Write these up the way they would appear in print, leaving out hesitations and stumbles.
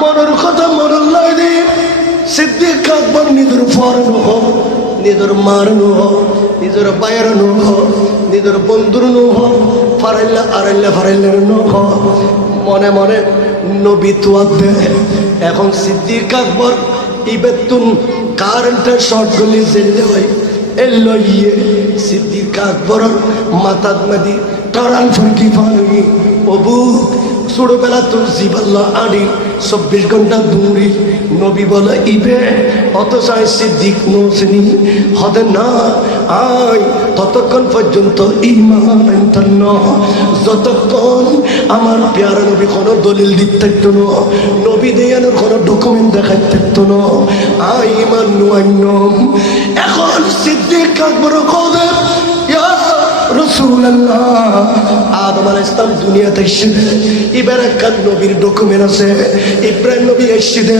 মনের কথা মনের লাই দি সিদ্দিক আকবর নিজের ফরানো হোক, নিজের মারনো হোক, নিজের বাইরানো হোক, নিজের বন্ধুর নো হোক, ফারাইল্লা আড়াইল্লা ফারাইল্লার নো হোক, মনে মনে নবী তোয়াদ দে। এখন সিদ্দিক আকবর ইবেতুন কারেন্টের শর্ট গলি জেলে হয় এলো ইয়ে সিদ্দিক আকবর মাতাদ মাদি টারাল ফরকি ফানুই অবু ছোটবেলা তোর জিবাল্লা আড়ি 24 ঘন্টা দূরি নবী বলে ইবে অত চাই সিদ্দিক নোসনি হতে না আয় ততক্ষণ পর্যন্ত ইমান আনতেন না যতক্ষণ আমার প্যারা নবী কোনো দলিল দিতে থাকতো না, নবী দেয়ানোর কোনো ডকুমেন্ট দেখাতে থাকতো না, আয় ইমান নুয়াইনম। এখন সিদ্দিক আকবর কবে রাসূলুল্লাহ আদম আলাইহিস সালাম দুনিয়াতে এসেছে, এবার একখান নবীর ডকুমেন্ট আছে, ইব্রাহিম নবী এসেছে,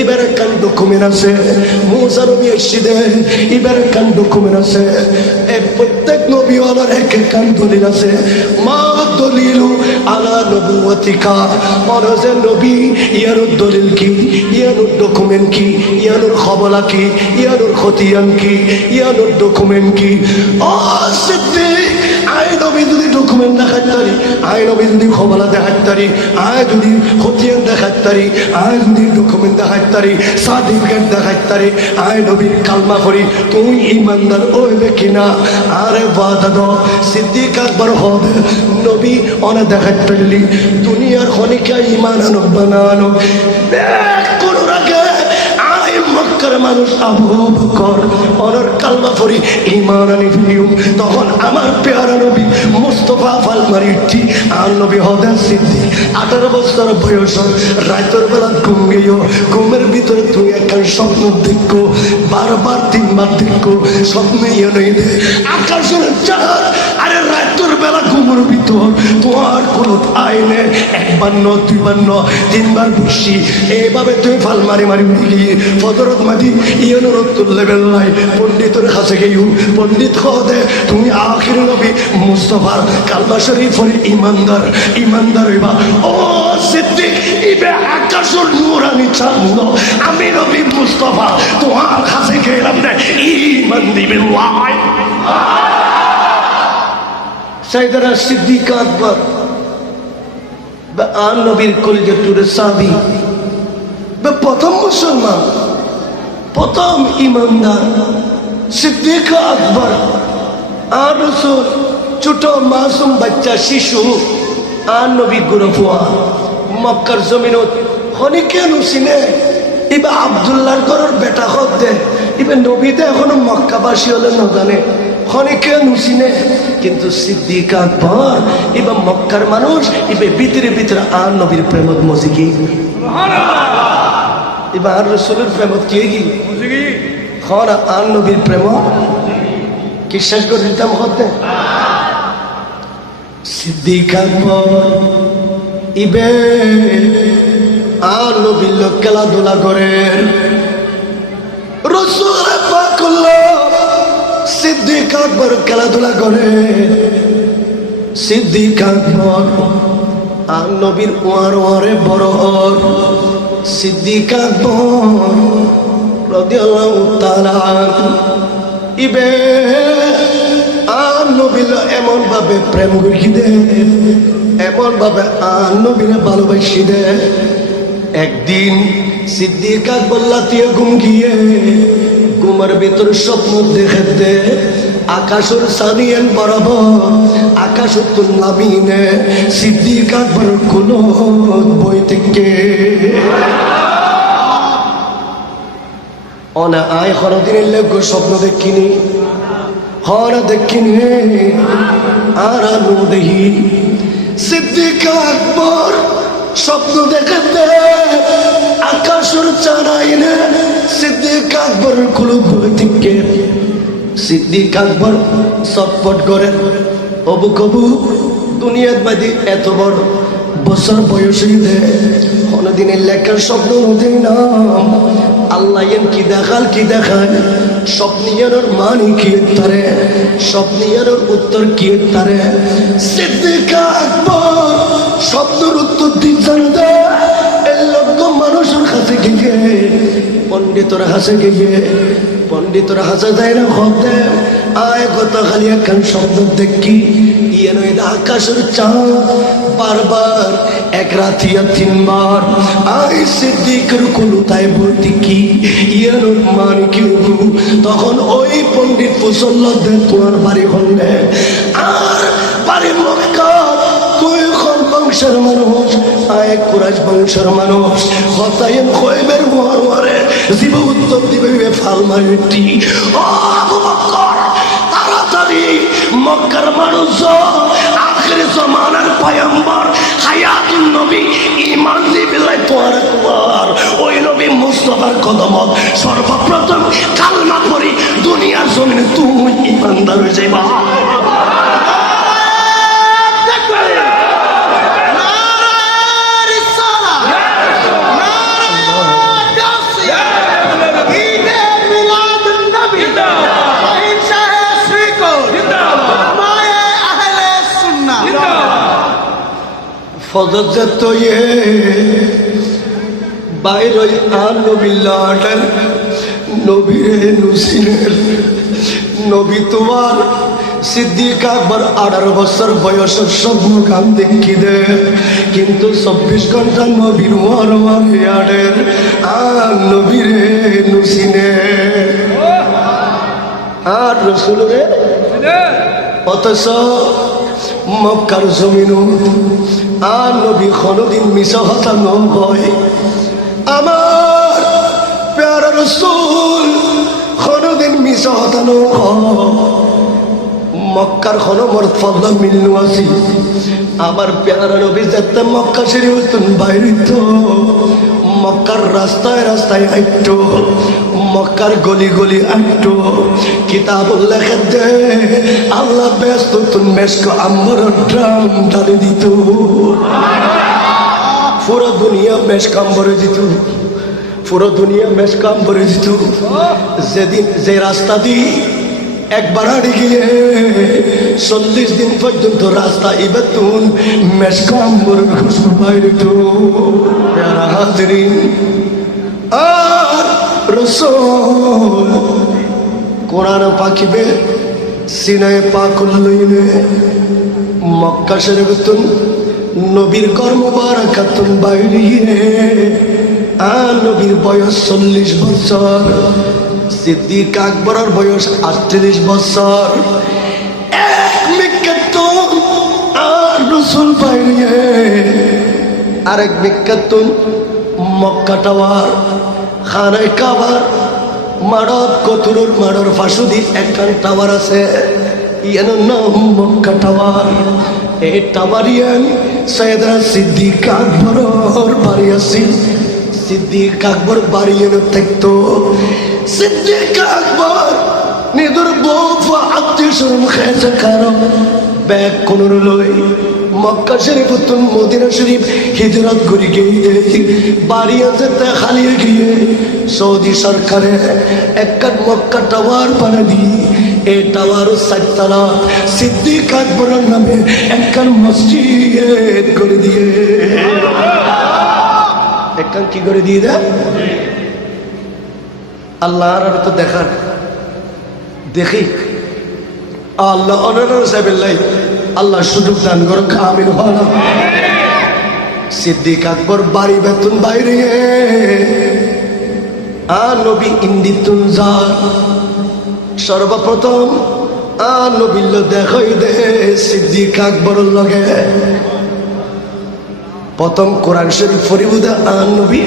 এবার একখান ডকুমেন্ট আছে, মুসা নবী এসেছে, এবার একখান ডকুমেন্ট আছে, এই প্রত্যেক নবী ওয়ালার এক একখান দলিল আছে। মা দলিলু আলা নবুওয়াতিকা, মরজে নবী ইয়ার দলিল কি, ইয়ার ডকুমেন্ট কি, ইয়ার খবলা কি, ইয়ার খতিয়ান কি, ইয়ার ডকুমেন্ট কি। ও সিদ্দিক আয় নবী যদি ডকুমেন্ট দেখাতে পারি, আয় নবী যদি খবলা দেখাতে পারি, আয় যদি খতিয়ান দেখাতে পারি, আয় যদি ডকুমেন্ট দেখাতে পারি, সার্টিফিকেট দেখাতে পারি, আয় নবীর কালমা করি, তুই ইমানদার হইবে কিনা? আরে বাধা দাও সিদ্দিক আকবর হবে নবী অনে দেখাতে পারলি দুনিয়ার খনিকা ইমান আনো বানানো কোন রাখে আয় মক্কার মানুষ আবু বকর অনর কালমা পড়ি ইমান আনি ফিরিও, তখন আমার পেয়ারা নবী মুস্তফা ফালমারিটি আর নবী হদেন সিদ্দিক 18 বছর বয়স, রাতের বেলা ঘুম গেও, ঘুমের ভিতরে তুই একখান স্বপ্ন দেখো, বারবার 3 বার দেখো, স্বপ্নে নই দে আকাশের চাঁদ। আরে রাতের বেলা ঘুমের ভিতর তোমার কোনো আইনে 1 বার ন 2 বার ন 3 বার বেশি এইভাবে তুই ফাল মারি মারি উঠলি ফজরত মাদি ইয়ানোর লেভেল নাই। পণ্ডিতের কাছে গেও পণ্ডিত দে তুমি আখির নবী মুস্তফার কালমা শরীফ পড়ি ইমানদার ইমানদার হইবা। ও সিদ্দিক ইবে আকাশের নূরানি চাঁদ, আমি নবী মুস্তফা তোমার কাছে গেলাম না ইমান দিবে ওয়াই। সাইয়েদনা সিদ্দিক আকবর আর নবীর কলিজা টুরে সাহাবী, প্রথম মুসলমান, প্রথম ইমানদার সিদ্দিক আকবর আর রাসূল ছোট মাসুম বাচ্চা শিশু আর নবী গুরফুয়া মক্কার জমিনত হনিকে নুসিনে ইবা আব্দুল্লাহর ঘরের বেটা হত দে ইবে নবীতে এখনো মক্কাবাসী হলে না জানে হনিকে নুসিনে, কিন্তু সিদ্দিক আকবর ইবা মক্কার মানুষ ইবে ভিতরে ভিতরে আর নবীর প্রেমত মজিকি এবার আর রাসূলের প্রেমত কি কি খরা আর নবীর প্রেম কি শেষ করে দিতাম হতে। সিদ্দিক আকবর ইবে আর নবীর লোক খেলাধুলা করে, রাসূল পাকুল্লাহ সিদ্দিক আকবর খেলাধুলা করে। সিদ্দিক আকবর আর নবীর ওয়ার ওয়ারে বড় সিদ্দিক আকবর রাদিয়াল্লাহু তাআলা ইবে আর নবীর এমন ভাবে প্রেম করি দে, এমন ভাবে আর নবীরে ভালোবাসি দে। একদিন সিদ্দিক আকবর লাতিয়ে ঘুম গিয়ে ঘুমের ভিতর স্বপ্ন দেখে দে আকাশের সানিয়ান বরাবর আকাশের তো নামিনে সিদ্দিক আকবর কোন বই থেকে অনা আয় হরদিনের লেগ স্বপ্ন দেখিনি হরা দেখিনি আর আলু দেখি সিদ্দিক আকবর স্বপ্ন দেখে দে আকাশের চারাইনে সিদ্দিক আকবর কুলু বই থেকে সিদ্দিক আকবর চটপট করে অবু কবু দুনিয়ার মাঝে এত বড় বছর বয়সে দে কোনদিনের লেখার স্বপ্ন দেই না আল্লাহ কি দেখাল কি দেখায় স্বপ্নিয়ার মানি কি তারে স্বপ্নিয়ার উত্তর কি তারে সিদ্দিক আকবর স্বপ্নের উত্তর দিচ্ছেন দে এই লোক পণ্ডিতরা হাসে গিয়ে পণ্ডিতরা হাসে যায় না হতে আয় কত খালি একখান শব্দ দেখি ইয়ে নয় আকাশের চাঁদ বারবার এক রাতিয়া তিনবার আয় সিদ্দিকের কলুতায় বলতে কি ইয়ানোর মান কি তখন ওই পণ্ডিত ফুসল্ল দেন তোমার বাড়ি হলে আর বাড়ি মক্কা তুই বংশের মানুষ আয় কুরাইশ বংশের মানুষ হতায়েন খয়বের মোহরে জীব উত্তর দিবে ফাল মারিটি ও আবু বকর তাড়াতাড়ি মক্কার মানুষ আখির জামানার পয়গম্বর হায়াতুন নবী ঈমান বিল্লাহ তোয়ার আকবার ওই নবী মুস্তাফার কদমত সর্বপ্রথম কালমা পড়ি দুনিয়ার জমিনে তুই ঈমানদার হয়ে যাইবা ফজরত ইয়ে বাইরে আর নবিল্লাটার নবীরে নুসিনের নবী তোমার সিদ্দিক আকবর 18 বছর বয়সের সব গান দেখি দে কিন্তু 24 ঘন্টা নবীর ওয়ারে আডের আর নবীরে নুসিনে আর রসুলরে অথচ মক্কার জমিন আর নবী কোনদিন মিশা কথা নয় আমার প্যারা রসুল কোনদিন মিশা কথা নয় মক্কার কোনো মর্তবা মিলনু আসি আবার প্যারা নবী যেতে মক্কা শরীফ তুন বাইরে তো মক্কার রাস্তায় রাস্তায় আইতো মক্কার গলি গলি আইতো কিতাব লেখে দে আল্লাহ ব্যস্ত তুন মেশক আম্বর ড্রাম ঢালি দিত পুরো দুনিয়া মেশকাম্বরে দিত পুরো দুনিয়া মেশকাম্বরে দিত যেদিন যে রাস্তা দিয়ে একবার হারিয়ে গিয়ে 40 দিন পর্যন্ত রাস্তা ইবেতুন মেশকাম্বরের খুশবু বাইরে তো প্যারা হাজরিন আর রসুল কোরআন পাখিবে সিনায় পাকুল লইলে মক্কা শরীফতুন নবীর কর্ম বারাকাতুন বাইরে আর নবীর বয়স 40 বছর সিদ্দিক আকবরের বয়স 38 বছর এক বিখ্যাত আর রসুল বাইরে আরেক বিখ্যাত মক্কা টাওয়ার খানায় কাবার মাড়ত কতুরুর মাড়র ফাঁসুদি একখান টাওয়ার আছে ইয়ানোর নাম মক্কা টাওয়ার এই টাওয়ারিয়ান সৈয়দনা সিদ্দিক আকবরের বাড়ি আছে সিদ্দিক আকবর বাড়ি এনে থাকতো সিদ্দিক আকবর নিজের বউ আত্মীয় স্বজন খেয়েছে কারণ ব্যাগ কোন লই মক্কা শরীফ তুন মদিনা শরীফ হিজরত করে গিয়ে বাড়ি যেতে হারিয়ে গিয়ে সৌদি সরকারে একটা মক্কা টাওয়ার বানা দিয়ে এই টাওয়ারও 7 তলা সিদ্দিক আকবরের নামে একটা মসজিদ করে দিয়ে একখান কি করে দিয়ে দেয় আল্লাহর আর তো দেখার দেখি আল্লাহ অনার সাহেবেল্লাই আল্লাহ সুযোগ দান করুন আমিন বলো সিদ্দিক আকবর বাড়ি বেতন বাইরে আর নবী ইন্দিতুন যার সর্বপ্রথম আর নবীল দেখাই দে সিদ্দিক আকবরের লগে প্রথম কোরআন শরীফ ফরিবুদা আর নবী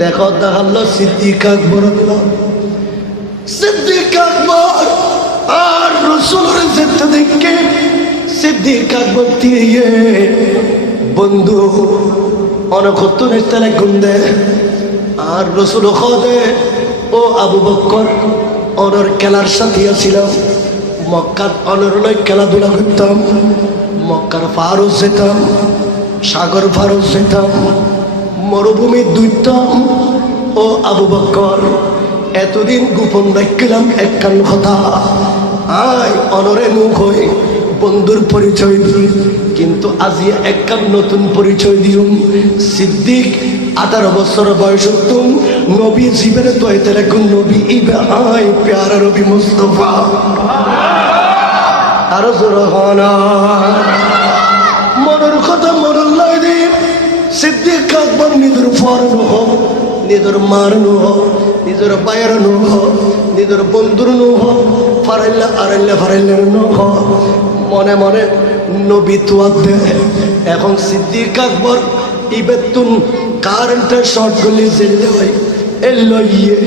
দেখো দেখাল সিদ্দিক আকবর সিদ্দিক আকবর আর রসুলের যেতে দেখে সিদ্দিক আকবর দিয়ে বন্ধু অনক্ষত্র নেতালে গুন্দে আর রসুল খদে ও আবু বকর অনর খেলার সাথে ছিল মক্কার অনরলয় খেলাধুলা করতাম মক্কার ফারুস যেতাম সাগর ফারুস যেতাম মরুভূমি দুইতাম ও আবু বকর এতদিন গোপন রাখলাম একখান কথা আয় অনরে মুখ হয়ে বন্ধুর পরিচয় দিই কিন্তু আজি একখান নতুন পরিচয় দিও সিদ্দিক 18 বছর বয়স তুম নবী জীবনে তো এতে কোন নবী ইবে আয় প্যারা নবী মুস্তাফা আর জোর হনা মনের কথা মনের লাই দি সিদ্দিক আকবর নিজের ফরানো হোক নিজের মারনো হোক নিজের বাইরানো হোক নিজের বন্ধুর নো হোক ফারাইল্লা আরাইল্লা ফারাইল্লার নো হোক মনে মনে নবী তুয়া দে এখন সিদ্দিক আকবর ইবেতুন কারেন্টের শর্ট গলি জেলে হয় এলো ইয়ে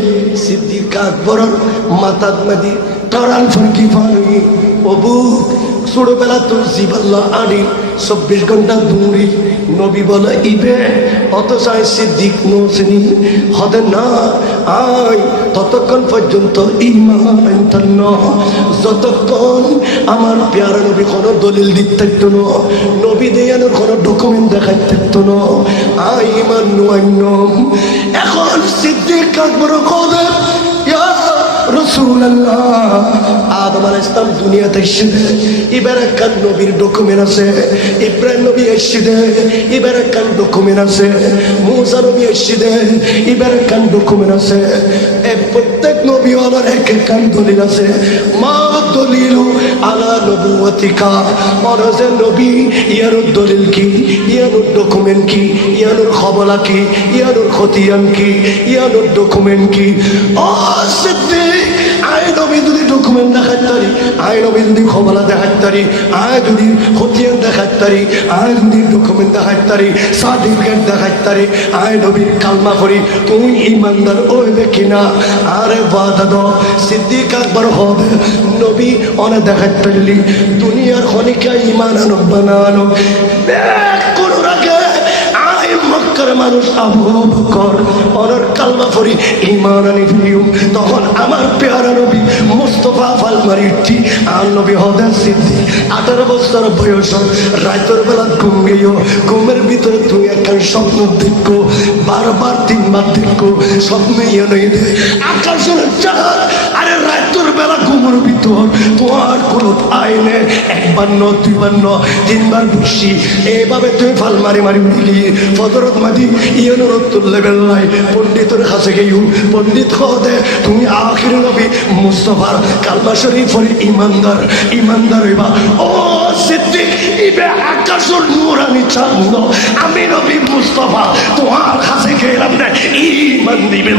সিদ্দিক আকবর মাতাত মাদি টরাল ফরকি ফানুই ওবু ছোটবেলা তোর জিবাল্লা আনি 24 ঘন্টা দূরি নবী বলে ইবে অত চাই সিদ্দিক নোসেনি হতে না আয় ততক্ষণ পর্যন্ত ইমান আনতেন যতক্ষণ আমার প্যারা নবী কোনো দলিল দিতে থাকতো না নবী দেয়ানোর কোনো ডকুমেন্ট দেখাই থাকতো না আয় ইমান নুয়াইনম এখন সিদ্দিক আকবর কবে রাসূলুল্লাহ আদম আলাইহিস সালাম দুনিয়াতে এসেছে এবার একখান নবীর ডকুমেন্ট আছে ইব্রাহিম নবী এসেছে এবার একখান ডকুমেন্ট আছে মুসা নবী এসেছে এবার একখান ডকুমেন্ট আছে প্রত্যেক নবী ওয়ালার এক একখান দলিল আছে মা দলিলু আলা নবুওয়াতিকা অনজে নবী ইয়ার দলিল কি ইয়ার ডকুমেন্ট কি ইয়ার খবলা কি ইয়ার খতিয়ান কি ইয়ার ডকুমেন্ট কি ও সিদ্দিক আয় নবী যদি ডকুমেন্ট দেখাতে পারি আয় নবী যদি খবলা দেখাতে পারি আয় যদি খতিয়ান দেখাতে পারি আয় যদি ডকুমেন্ট দেখাতে পারি সার্টিফিকেট দেখাতে পারি আয় নবীর কালমা করি তুই ইমানদার হইবে কিনা আরে বাধা দাও সিদ্দিক আকবর হবে নবী অনে দেখাতে পারলি দুনিয়ার খনিকা ইমান আনো বানানো কোন রাখে মক্কার মানুষ আবু বকর অনর কালমা পড়ি ঈমান আনি ফিরিও তখন আমার পেয়ারা নবী মুস্তাফা ফালমারিটি আর নবী হদে সিদ্দিক 18 বছর বয়স রাতের বেলা ঘুম গিয়েও ঘুমের ভিতরে তুই একখান স্বপ্ন দেখো বারবার 3 বার দেখো স্বপ্নে নই দে আকাশের চাঁদ আরে রাতের বেলা ঘুমের ভিতর তোমার কোনো আইনে একবার ন দুইবার ন 3 বার বেশি এইভাবে তুই ফালমারি মারি উঠলি ফজরত মাদি ইয়ানোর উত্তর লেভেল নাই পণ্ডিতের কাছে গেইও পণ্ডিত হদে তুমি আখির নবী মুস্তাফার কালমা শরীফের ইমানদার ইমানদার হইবা ও সিদ্দিক ইবে আকাশের নূরানি চাঁদ আমি নবী মুস্তাফা তোমার কাছে গেলাম না ইমান দিবে